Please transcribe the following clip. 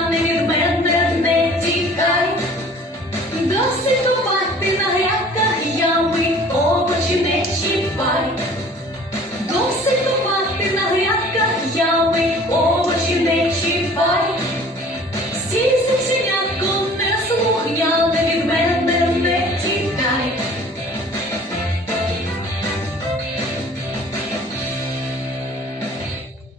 не від мене не тікай, досить купати на грядку.